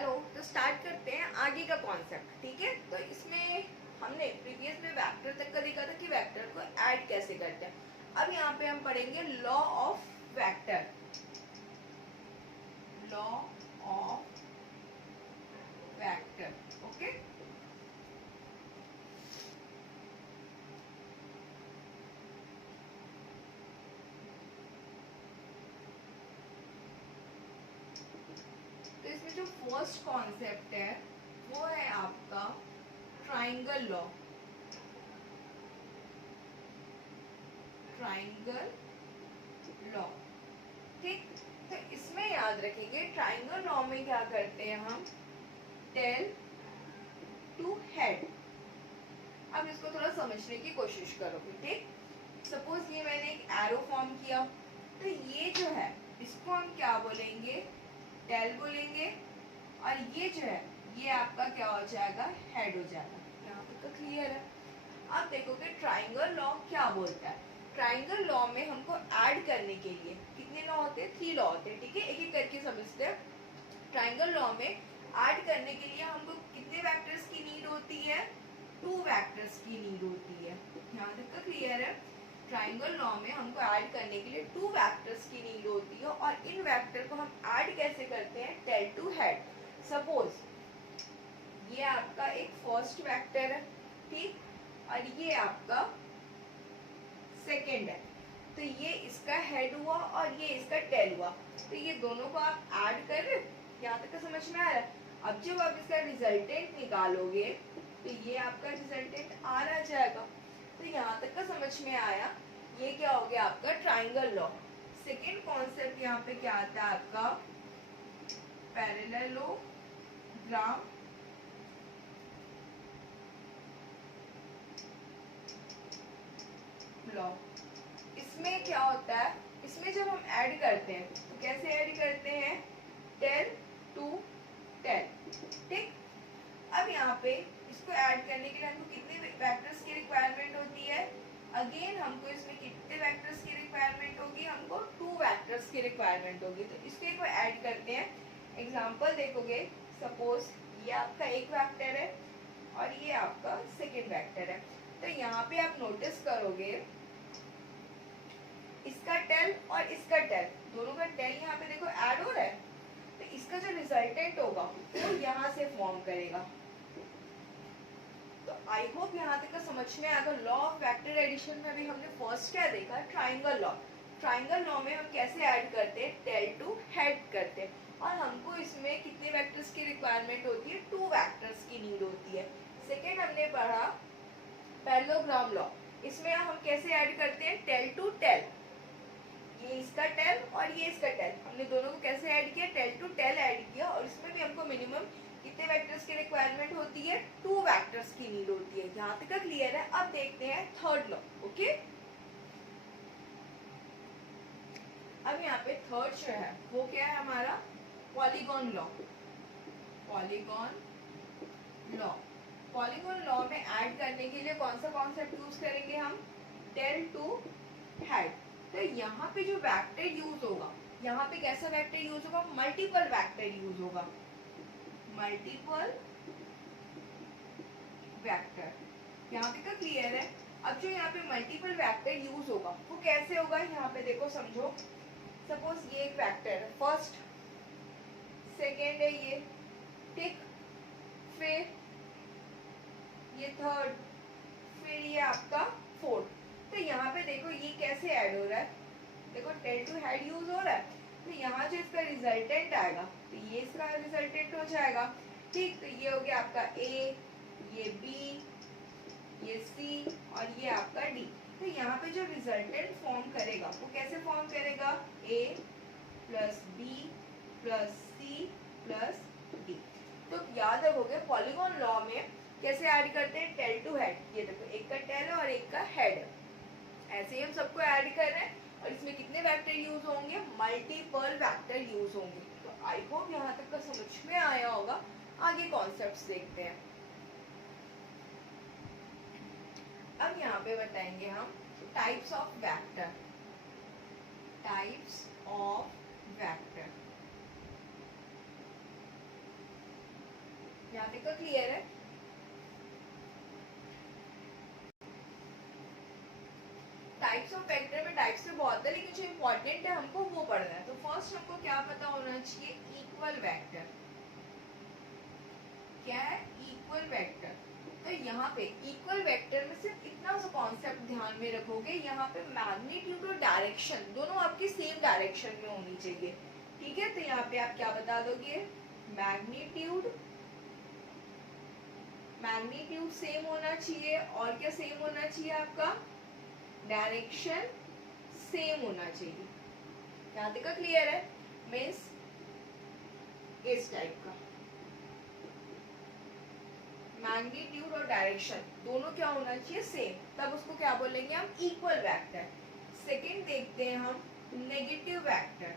चलो तो स्टार्ट करते हैं आगे का कॉन्सेप्ट। ठीक है, तो इसमें हमने प्रीवियस में वेक्टर तक का देखा था कि वेक्टर को ऐड कैसे करते हैं। अब यहाँ पे हम पढ़ेंगे law of vector. Law of vector, okay. तो इसमें जो फर्स्ट कॉन्सेप्ट है वो है आपका ट्राइंगल लॉ। ट्राइंगल लॉ, ठीक। तो इसमें याद रखेंगे ट्राइंगल लॉ में क्या करते हैं हम, टेल टू हेड। अब इसको थोड़ा समझने की कोशिश करोगे, ठीक। सपोज ये मैंने एक एरो फॉर्म किया, तो ये जो है इसको हम क्या बोलेंगे, टेल बोलेंगे, और ये जो है ये आपका क्या हो जाएगा, हेड हो जाएगा। यहाँ तक तो क्लियर है। अब देखोगे ट्राइंगल लॉ क्या बोलता है। ट्राइंगल लॉ में हमको ऐड करने के लिए कितने लॉ होते हैं, 3 लॉ होते हैं, ठीक है। एक एक करके समझते हैं। ट्राइंगल लॉ में ऐड करने के लिए हमको कितने वेक्टर्स की नीड होती है, 2 वेक्टर्स की नीड होती है। यहाँ तक तो क्लियर है। ट्राइंगल लॉ में हमको ऐड करने के लिए 2 वेक्टर्स की नीड होती है, और इन वेक्टर को हम ऐड कैसे करते हैं, टेल टू हेड। सपोज ये आपका एक फर्स्ट वेक्टर है, ठीक, और ये आपका सेकेंड है। तो ये इसका हेड हुआ और ये इसका टेल हुआ। तो ये दोनों को आप ऐड कर रहे, यहाँ तक तो समझ में आ रहा है। अब जब आप इसका रिजल्टेंट निकालोगे तो ये आपका रिजल्टेंट आ रहा जाएगा। तो यहाँ तक का समझ में आया। ये क्या हो गया आपका ट्राइंगल लॉ। सेकेंड कॉन्सेप्ट यहाँ पे क्या आता है आपका, पैरेललोग्राम लॉ। इसमें क्या होता है, इसमें जब हम ऐड करते हैं तो कैसे ऐड करते हैं, टेल टू टेल, ठीक। अब यहाँ पे इसको ऐड करने के लिए हमको कितने वेक्टर्स की रिक्वायरमेंट होती है, अगेन हमको इसमें कितने वेक्टर्स की रिक्वायरमेंट होगी, हमको 2 वेक्टर्स की रिक्वायरमेंट होगी। तो इसके को ऐड करते हैं। एग्जांपल देखोगे, सपोज ये आपका एक वेक्टर है और ये आपका सेकेंड वेक्टर है। तो यहाँ पे आप नोटिस करोगे इसका टेल और इसका टेल, दोनों का टेल यहाँ पे देखो ऐड हो रहा है। तो इसका जो रिजल्टेंट होगा वो यहाँ से फॉर्म करेगा। तो आई होप यहाँ तक का समझ में आएगा। लॉ ऑफ वेक्टर एडिशन में भी हमने फर्स्ट क्या देखा, ट्राइंगल लॉ। ट्राइंगल लॉ में हम कैसे ऐड करते हैं, टेल टू हेड करते हैं, और हमको इसमें कितने वेक्टर्स की रिक्वायरमेंट होती है, 2 वेक्टर्स की नीड होती है। सेकेंड हमने पढ़ा पैरेललोग्राम लॉ। इसमें हम कैसे ऐड करते हैं, टेल टू टेल। ये इसका टेल और ये इसका टेल, हमने दोनों को कैसे ऐड किया, टेल टू टेल ऐड किया, और इसमें भी हमको मिनिमम कितने वेक्टर्स की रिक्वायरमेंट होती है, 2 वेक्टर्स की नीड होती है। यहाँ तक क्लियर है। अब देखते हैं थर्ड लॉ, ओके। अब यहाँ पे थर्ड जो है वो क्या है हमारा, polygon law. Polygon law. Polygon law में ऐड करने के लिए कौन सा कॉन्सेप्ट यूज करेंगे हम, टेल टू हेड। तो यहाँ पे जो वेक्टर यूज होगा, यहाँ पे कैसा वेक्टर यूज होगा, मल्टीपल वेक्टर यूज होगा। मल्टीपल वेक्टर, यहाँ तक क्लियर है। अब जो यहाँ पे मल्टीपल वेक्टर यूज होगा वो कैसे होगा, यहाँ पे देखो समझो। सपोज ये एक वेक्टर है, फर्स्ट सेकेंड है ये, ठीक, फिर ये थर्ड, फिर ये आपका फोर्थ। तो यहाँ पे देखो ये कैसे ऐड हो रहा है, देखो टेल टू हेड यूज हो रहा है। तो यहाँ जो इसका रिजल्टेंट आएगा तो ये इसका रिजल्टेंट हो जाएगा, ठीक। तो ये हो गया आपका ए, ये बी, ये सी, और ये आपका डी। तो यहाँ पे जो रिजल्टेंट फॉर्म करेगा वो कैसे फॉर्म करेगा, A plus B plus C plus D. तो याद रखोगे पॉलीगॉन लॉ में कैसे ऐड करते हैं, टेल टू हेड। ये देखो एक का टेल है और एक का हेड है, ऐसे ही हम सबको ऐड कर रहे हैं। और इसमें कितने वेक्टर यूज होंगे, मल्टीपल वेक्टर यूज होंगे। तो आई होप यहाँ तक का समझ में आया होगा। आगे कॉन्सेप्ट्स देखते हैं। अब यहाँ पे बताएंगे हम types of vector. Types of vector. यहाँ तक का क्लियर है? टाइप्स ऑफ वेक्टर में टाइप्स से बहुत है, लेकिन जो इम्पोर्टेंट है हमको वो पढ़ना है। तो फर्स्ट हमको क्या पता होना चाहिए? Equal vector. क्या है? Equal vector. तो यहाँ पे इक्वल वेक्टर में सिर्फ इतना सा कॉन्सेप्ट ध्यान में रखोगे, यहाँ पे मैग्नीट्यूड और डायरेक्शन दोनों आपकी सेम डायरेक्शन में होनी चाहिए। ठीक है, तो यहाँ पे आप क्या बता दोगे? मैग्नीट्यूड, मैग्नीट्यूड सेम होना चाहिए, और क्या सेम होना चाहिए आपका? डायरेक्शन सेम होना चाहिए। यहाँ तक का क्लियर है? मीन्स इस टाइप का मैग्नीट्यूड और डायरेक्शन दोनों क्या होना चाहिए? सेम, तब उसको क्या बोलेंगे हम? Equal vector. सेकंड देखते हैं हम negative vector.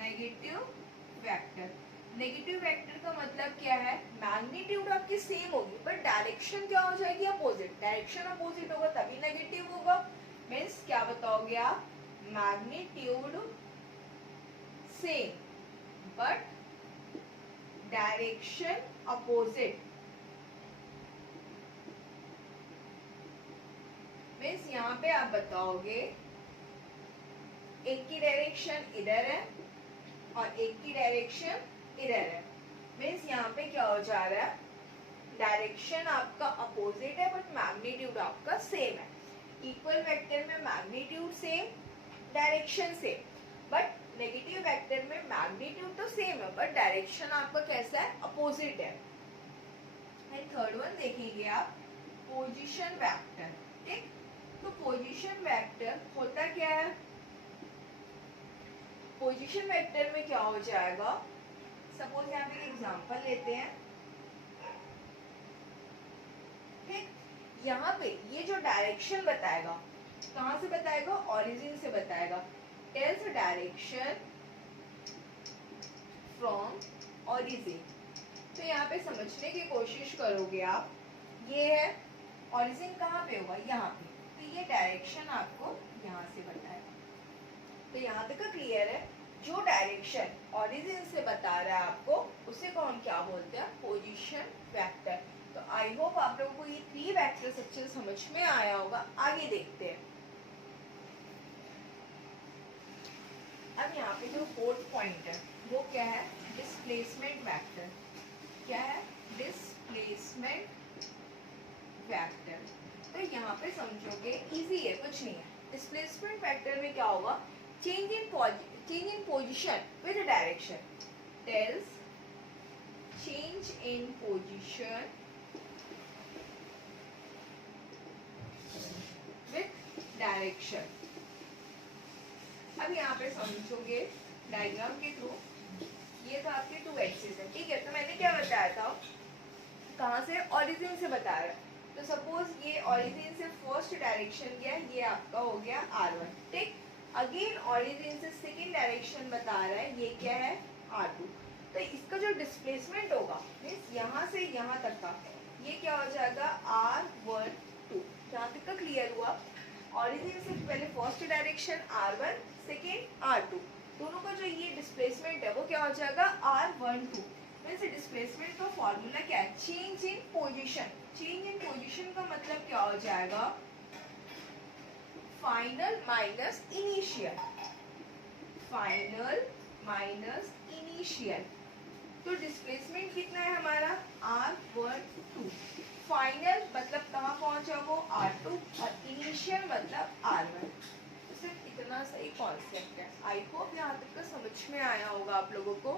Negative vector, negative vector का मतलब क्या है? मैग्नीट्यूड आपकी सेम होगी बट डायरेक्शन क्या हो जाएगी? अपोजिट। डायरेक्शन अपोजिट होगा तभी नेगेटिव होगा। मीन्स क्या बताओगे आप? Magnitude same but direction opposite. Means यहाँ पे आप बताओगे एक की डायरेक्शन इधर है और एक की डायरेक्शन इधर है। मीन्स यहाँ पे क्या हो जा रहा है? डायरेक्शन आपका अपोजिट है बट मैग्नीट्यूड आपका सेम है। इक्वल वेक्टर में magnitude same, direction same, but negative vector में मैग्नीट्यूड तो सेम है बट डायरेक्शन आपका कैसा है? अपोजिट है। एंड थर्ड वन देखेंगे आप पोजीशन वेक्टर। ठीक, तो पोजीशन वेक्टर होता क्या है? पोजीशन वेक्टर में क्या हो जाएगा? सपोज यहाँ पे एग्जांपल लेते हैं। ठीक, यहाँ पे ये जो डायरेक्शन बताएगा, कहाँ से बताएगा? ओरिजिन से बताएगा। Tells direction from origin. तो यहाँ पे समझने की कोशिश करोगे आप, ये है ओरिजिन कहाँ पे होगा? यहाँ पे। तो ये डायरेक्शन आपको यहाँ से बताएगा। तो यहाँ तक का क्लियर है? जो डायरेक्शन ओरिजिन से बता रहा है आपको, उसे कौन क्या बोलते हैं? Position vector. तो आई होप आप लोगों को ये 3 वेक्टर्स अच्छे से समझ में आया होगा। आगे देखते हैं। अब यहाँ पे जो 4th पॉइंट है वो क्या है? Displacement vector. क्या है? Displacement vector. तो यहाँ पे समझोगे इजी है, कुछ नहीं है। डिस्प्लेसमेंट वेक्टर में क्या होगा? Change in position with direction. Tells change in position with direction. अब यहाँ पे समझोगे डायग्राम के थ्रू। ये था आपके 2 एक्सिस है। ठीक है, तो मैंने क्या बताया था? कहाँ से? ओरिजिन से बता रहा है। तो सपोज ये ओरिजिन से फर्स्ट डायरेक्शन गया, ये आपका हो गया R1। ठीक, अगेन ओरिजिन से सेकंड डायरेक्शन बता रहा है, ये क्या है? R2। तो इसका जो डिस्प्लेसमेंट होगा मीन्स यहाँ से यहाँ तक का, ये क्या हो जाएगा? R1 2। यहाँ तक का क्लियर हुआ? ओरिजिन से पहले first direction R1, second R2, दोनों का जो ये डिस्प्लेसमेंट है वो क्या हो जाएगा? R1 2। वैसे डिस्प्लेसमेंट का फॉर्मूला क्या है? Change in position. Change in position का मतलब क्या हो जाएगा? Final minus initial. Final minus initial. तो डिस्प्लेसमेंट कितना है हमारा? R1 2। फाइनल मतलब कहाँ पहुंचा वो? R2, और इनिशियल मतलब R1। तो सिर्फ इतना सा ही कॉन्सेप्ट है। आई होप यहाँ तक का समझ में आया होगा आप लोगों को।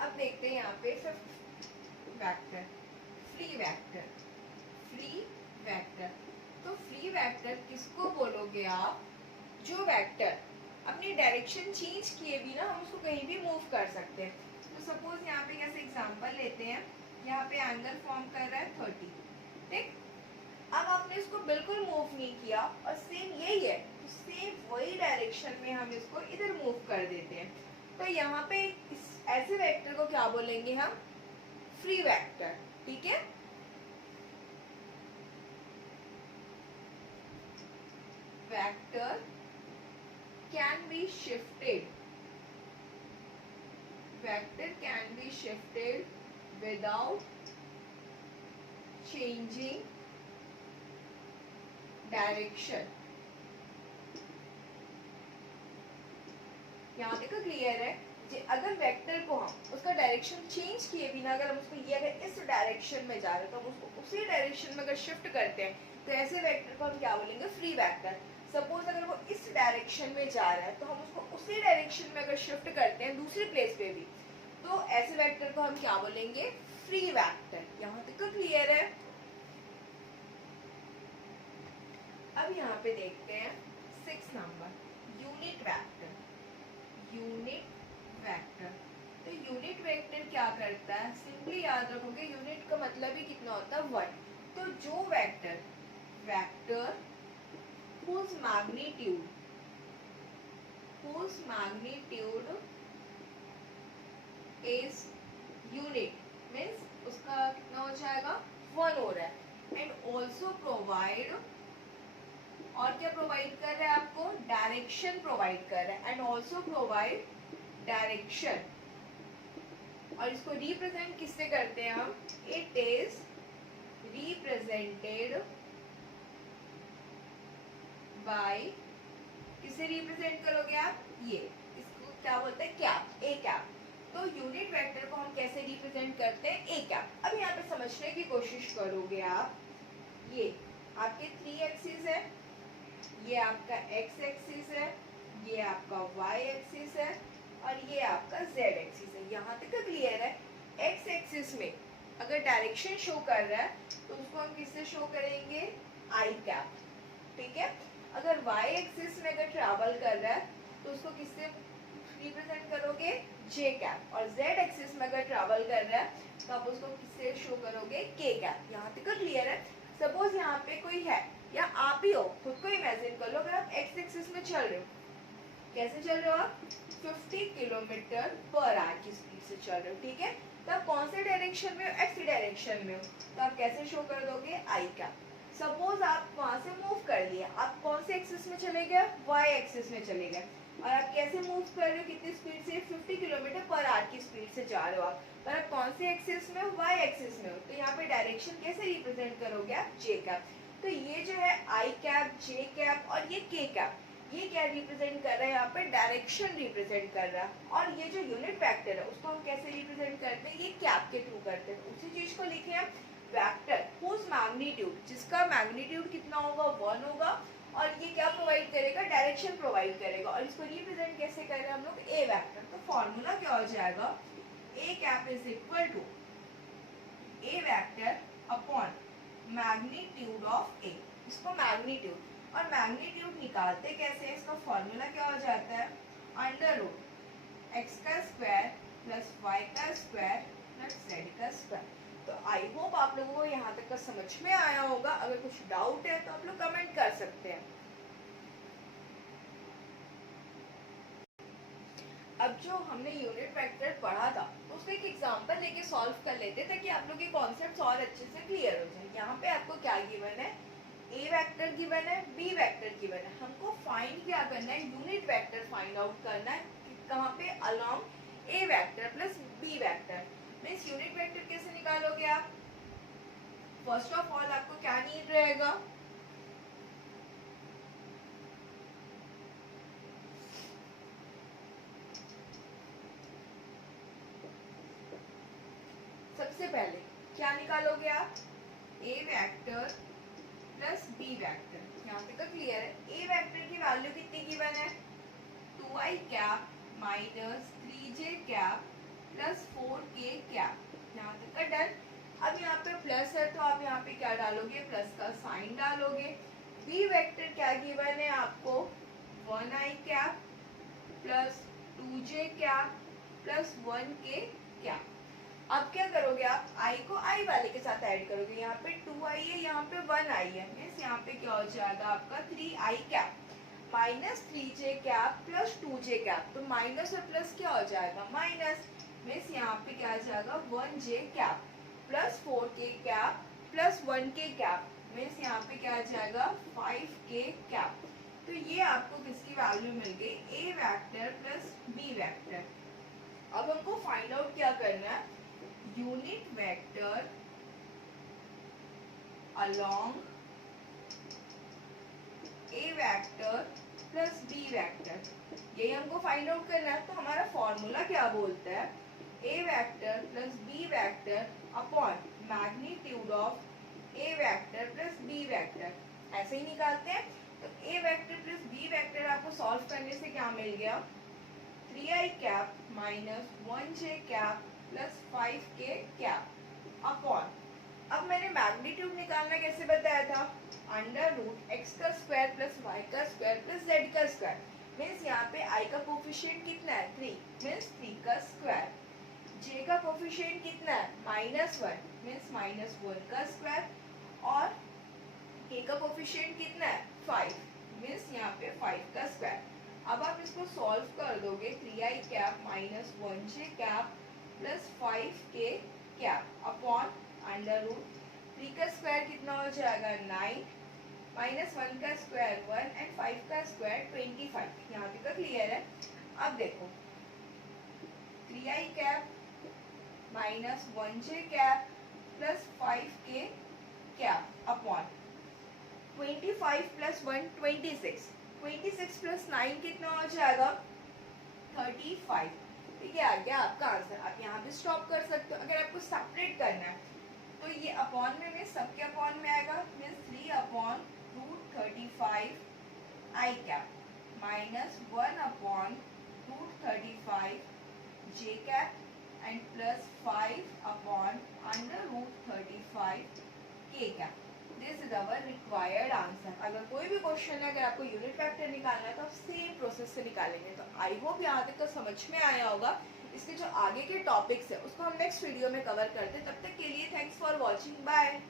अब देखते हैं यहाँ पे 5th vector, free vector. Free vector, तो फ्री वेक्टर किसको बोलोगे आप? जो वेक्टर अपनी डायरेक्शन चेंज किए भी ना हम उसको कहीं भी मूव कर सकते हैं। तो सपोज यहाँ पे कैसे एग्जांपल लेते हैं, यहाँ पे एंगल फॉर्म कर रहा है 30। ठीक, अब आपने इसको बिल्कुल मूव नहीं किया और सेम यही है, तो सेम वही डायरेक्शन में हम इसको इधर मूव कर देते हैं। तो यहाँ पे इस ऐसे वेक्टर को क्या बोलेंगे हम? Free vector. ठीक है, vector can be shifted vector can be shifted without changing direction. यहाँ देखो क्लियर है, अगर वेक्टर को हम उसका डायरेक्शन चेंज किए बिना अगर हम उसको ये अगर इस डायरेक्शन में जा रहे हैं तो हम उसको उसी डायरेक्शन में अगर शिफ्ट करते हैं तो ऐसे वेक्टर को हम क्या बोलेंगे, फ्री वेक्टर। सपोज अगर वो इस डायरेक्शन में जा रहा है तो हम उसको उसी डायरेक्शन में अगर शिफ्ट करते हैं दूसरी प्लेस पे भी तो ऐसे वेक्टर को हम क्या बोलेंगे, फ्री वेक्टर। यहाँ तक क्लियर है। अब यहाँ पे देखते हैं 6 number, unit vector. Unit vector, तो यूनिट वेक्टर क्या करता है, सिंपली याद रखोगे यूनिट का मतलब ही कितना होता है, 1। तो जो vector whose magnitude is unit means उसका कितना हो जाएगा, 1 हो रहा है। एंड ऑल्सो प्रोवाइड, और क्या प्रोवाइड कर रहा है आपको, डायरेक्शन प्रोवाइड कर रहा है। एंड ऑल्सो प्रोवाइड डायरेक्शन, और इसको रिप्रेजेंट किससे करते हैं हम, इट इज रिप्रेजेंटेड बाय, किसे रिप्रेजेंट करोगे आप, ये इसको क्या बोलते हैं, कैप, ए कैप। तो यूनिट वेक्टर को हम कैसे रिप्रेजेंट करते हैं, ए कैप। अब यहाँ पे समझने की कोशिश करोगे आप, ये आपके 3 एक्सिस है, ये आपका x एक्सिस है, ये आपका y एक्सिस है, और ये आपका z एक्सिस है। यहाँ तक क्लियर है। x एक्सिस में अगर डायरेक्शन शो कर रहा है तो उसको हम किससे शो करेंगे, आई कैप, ठीक है। अगर y एक्सिस में अगर ट्रैवल कर रहा है तो उसको किससे रिप्रेजेंट करोगे, j कैप, और z एक्सिस में अगर ट्रैवल कर रहा है तो आप उसको किससे शो करोगे, k कैप। यहाँ तक क्लियर है। सपोज यहाँ पे कोई है या आप ही हो, खुद को इमेजिन कर लो, अगर आप x एक्सिस में चल रहे हो, कैसे चल रहे हो आप, 50 किलोमीटर पर आवर की स्पीड से चल रहे हो, ठीक है। तो आप कौन से डायरेक्शन में हो, x डायरेक्शन में हो, तो आप कैसे शो कर दोगे, आई कैप। सपोज आप वहां से मूव कर लिए, आप कौन से एक्सिस में चले गए, y एक्सिस में चले गए, और आप कैसे मूव कर रहे हो, कितनी स्पीड से, 50 किलोमीटर पर आवर की स्पीड से जा रहे हो आप, पर आप कौन से एक्सिस में हो, y एक्सिस में हो। तो यहाँ पे डायरेक्शन कैसे रिप्रेजेंट करोगे आप, j कैप। तो ये जो है आई कैप, जे कैप और ये के कैप, ये क्या रिप्रेजेंट कर रहा है, यहाँ पे डायरेक्शन रिप्रेजेंट कर रहा है। और ये जो यूनिट वेक्टर है उसको हम कैसे रिप्रेजेंट करते हैं, ये कैप के थ्रू करते हैं। उसी चीज को लिखे हम वेक्टर whose मैग्नीट्यूड, जिसका मैग्नीट्यूड कितना होगा, 1 होगा, और ये क्या प्रोवाइड करेगा, डायरेक्शन प्रोवाइड करेगा। और इसको रिप्रेजेंट कैसे कर रहे हैं हम लोग, ए वेक्टर। तो फॉर्मूला क्या हो जाएगा, A cap is equal to A vector upon magnitude of A, इसको मैग्नीट्यूड, और मैग्नीट्यूड निकालते कैसे हैं, इसका फॉर्मूला क्या हो जाता है, अंडर रूट एक्स का स्क्वायर प्लस वाई का स्क्वायर प्लस जेड का स्क्वायर। तो आई होप आप लोगों को यहाँ तक का समझ में आया होगा। अगर कुछ डाउट है तो आप लोग कमेंट कर सकते हैं। अब जो हमने यूनिट वेक्टर पढ़ा था उसको एक एग्जांपल लेके सॉल्व कर लेते ताकि आप लोग के कॉन्सेप्ट्स और अच्छे से क्लियर हो जाए। यहाँ पे आपको क्या गिवन है, ए वेक्टर गिवन है, बी वेक्टर गिवन है। हमको फाइंड क्या करना है, यूनिट वेक्टर फाइंड आउट करना है, कहाँ पे, along A vector plus B vector. Means unit vector कैसे निकालोगे आप, फर्स्ट ऑफ ऑल आपको क्या नीड रहेगा, सबसे पहले क्या निकालोगे आप, ए वेक्टर प्लस बी वेक्टर। यहाँ पे तो क्लियर है। ए वेक्टर की वैल्यू कितनी गिवन है, 2i cap minus 3j cap plus 4k cap. यहाँ तक का डन। अब यहाँ पे प्लस है तो आप यहाँ पे क्या डालोगे, प्लस का साइन डालोगे। बी वेक्टर क्या गिवन है आपको, 1i cap plus 2j cap plus 1k cap. अब क्या करोगे आप, i को i वाले के साथ ऐड करोगे। यहाँ पे 2i है, यहाँ पे 1i है, मीन्स यहाँ पे क्या हो जाएगा आपका 3i cap minus 3j cap plus 2j cap. तो माइनस और प्लस क्या हो जाएगा, माइनस, मीन्स यहाँ पे क्या आ जाएगा 1j cap plus 4k cap plus 1k cap, means यहाँ पे क्या आ जाएगा 5k कैप। तो ये आपको किसकी वैल्यू मिल गई, ए वेक्टर प्लस बी वेक्टर। अब हमको फाइंड आउट क्या करना है, unit vector along A vector plus B vector, यही हमको फाइंड आउट करना है। तो हमारा फॉर्मूला क्या बोलता है, A vector plus B vector upon magnitude of A vector plus B vector, ऐसे ही निकालते हैं। तो A vector plus B vector आपको सॉल्व करने से क्या मिल गया, 3i cap minus 1j cap plus 5k cap upon, अब मैंने मैग्नीट्यूड निकालना कैसे बताया था, अंडर रूट एक्स का स्क्वायर प्लस वाई का स्क्वायर प्लस जेड का स्क्वायर, मीन्स यहाँ पे आई का कोफिशिएंट कितना है 3, मीन्स 3 का स्क्वायर, जे का कोफिशिएंट कितना है -1, मीन्स -1 का स्क्वायर, और के का कोफिशिएंट कितना है 5, मीन्स यहाँ पे 5 का स्क्वायर। अब आप इसको सॉल्व कर दोगे, 3i cap minus 1j cap plus 5k cap upon under root 3 का स्क्वायर कितना हो जाएगा 9, -1 का स्क्वायर 1 एंड 5 का स्क्वायर 25। यहाँ तक क्लियर है। अब देखो 3i cap minus 1j cap plus 5k cap upon 25 plus 1 26, 26 plus 9 कितना हो जाएगा 35। ठीक है, आ गया आपका आंसर। आप यहाँ पे स्टॉप कर सकते हो। अगर आपको सेपरेट करना है तो ये अपॉन में सबके अपॉन में आएगा, means 3 upon root 35 I cap minus 1 upon root 35 J cap and plus 5 upon under root 35 K cap. This is our required answer. अगर कोई भी क्वेश्चन है, अगर आपको यूनिट वेक्टर निकालना है तो आप सेम प्रोसेस से निकालेंगे। तो आई होप यहाँ तक तो समझ में आया होगा। इसके जो आगे के टॉपिक्स है उसको हम नेक्स्ट वीडियो में कवर करते हैं। तब तक के लिए थैंक्स फॉर वॉचिंग, बाय।